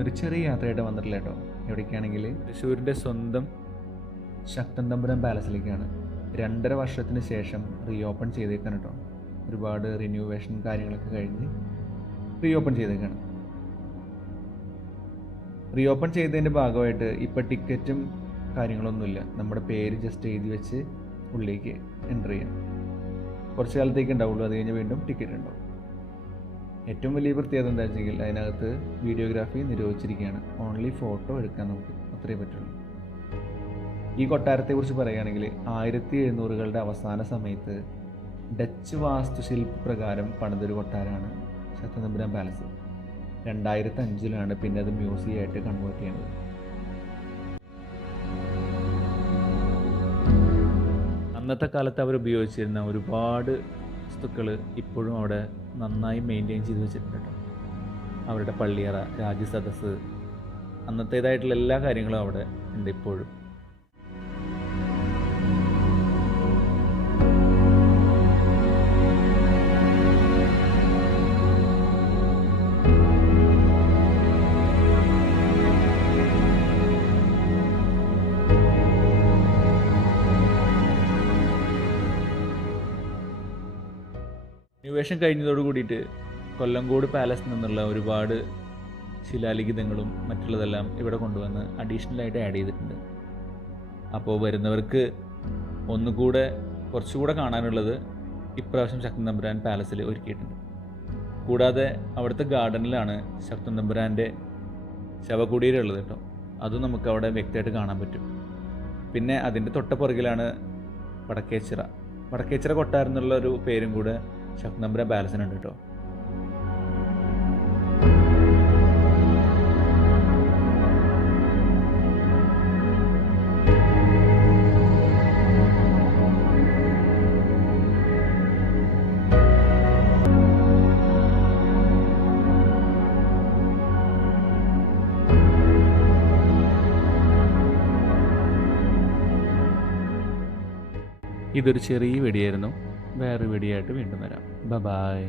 ഒരു ചെറിയ യാത്രയായിട്ട് വന്നിട്ടില്ല കേട്ടോ. എവിടേക്കാണെങ്കിൽ തൃശ്ശൂരിൻ്റെ സ്വന്തം ശക്തൻ തമ്പുരാൻ പാലസിലേക്കാണ്. 2.5 വർഷത്തിന് ശേഷം റീഓപ്പൺ ചെയ്തേക്കാണ് കേട്ടോ. ഒരുപാട് റിന്യൂവേഷൻ കാര്യങ്ങളൊക്കെ കഴിഞ്ഞ് റീഓപ്പൺ ചെയ്തേക്കാണ്. റീഓപ്പൺ ചെയ്തതിൻ്റെ ഭാഗമായിട്ട് ഇപ്പോൾ ടിക്കറ്റും കാര്യങ്ങളൊന്നുമില്ല. നമ്മുടെ പേര് ജസ്റ്റ് എഴുതി വെച്ച് ഉള്ളിലേക്ക് എൻ്റർ ചെയ്യാം. കുറച്ച് കാലത്തേക്ക് ഉണ്ടാവുള്ളൂ, അത് കഴിഞ്ഞ് വീണ്ടും ടിക്കറ്റ് ഉണ്ടാവും. ഏറ്റവും വലിയ പ്രത്യേകത എന്താ വെച്ചെങ്കിൽ അതിനകത്ത് വീഡിയോഗ്രാഫി നിരോധിച്ചിരിക്കുകയാണ്. ഓൺലി ഫോട്ടോ എടുക്കാൻ നമുക്ക് അത്രയേ പറ്റുള്ളൂ. ഈ കൊട്ടാരത്തെക്കുറിച്ച് പറയുകയാണെങ്കിൽ 1700കളുടെ അവസാന സമയത്ത് ഡച്ച് വാസ്തുശില്പ പ്രകാരം പണിതൊരു കൊട്ടാരമാണ് ശക്തൻ തമ്പുരാൻ പാലസ്. 2005 പിന്നെ അത് മ്യൂസിയമായിട്ട് കൺവേർട്ട് ചെയ്യുന്നത്. അന്നത്തെ കാലത്ത് അവർ ഉപയോഗിച്ചിരുന്ന ഒരുപാട് വസ്തുക്കൾ ഇപ്പോഴും അവിടെ നന്നായി മെയിൻറ്റെയിൻ ചെയ്ത് വെച്ചിട്ടുണ്ട് കേട്ടോ. അവരുടെ പള്ളിയറ, രാജസദസ്സ്, അന്നത്തേതായിട്ടുള്ള എല്ലാ കാര്യങ്ങളും അവിടെ ഉണ്ട് ഇപ്പോഴും. റിനോവേഷൻ കഴിഞ്ഞതോട് കൂടിയിട്ട് കൊല്ലങ്കോട് പാലസിൽ നിന്നുള്ള ഒരുപാട് ശിലാലിഖിതങ്ങളും മറ്റുള്ളതെല്ലാം ഇവിടെ കൊണ്ടുവന്ന് അഡീഷണലായിട്ട് ആഡ് ചെയ്തിട്ടുണ്ട്. അപ്പോൾ വരുന്നവർക്ക് ഒന്നുകൂടെ കുറച്ചുകൂടെ കാണാനുള്ളത് ഇപ്രാവശ്യം ശക്തൻ തമ്പുരാൻ പാലസിൽ ഒരുക്കിയിട്ടുണ്ട്. കൂടാതെ അവിടുത്തെ ഗാർഡനിലാണ് ശക്തൻ തമ്പുരാൻ്റെ ശവകുടീരം ഉള്ളത് കേട്ടോ. അതും നമുക്ക് അവിടെ വ്യക്തമായിട്ട് കാണാൻ പറ്റും. പിന്നെ അതിൻ്റെ തൊട്ടപ്പുറകിലാണ് വടക്കേച്ചിറ കൊട്ടാരം എന്നുള്ള ഒരു പേരും കൂടെ ശക്തൻ തമ്പുരാൻ പാലസിനുണ്ട് കേട്ടോ. ഇതൊരു ചെറിയ വീഡിയോ ആയിരുന്നു. വേറൊരു വീഡിയോ ആയിട്ട് വീണ്ടും വരാം. ബൈ.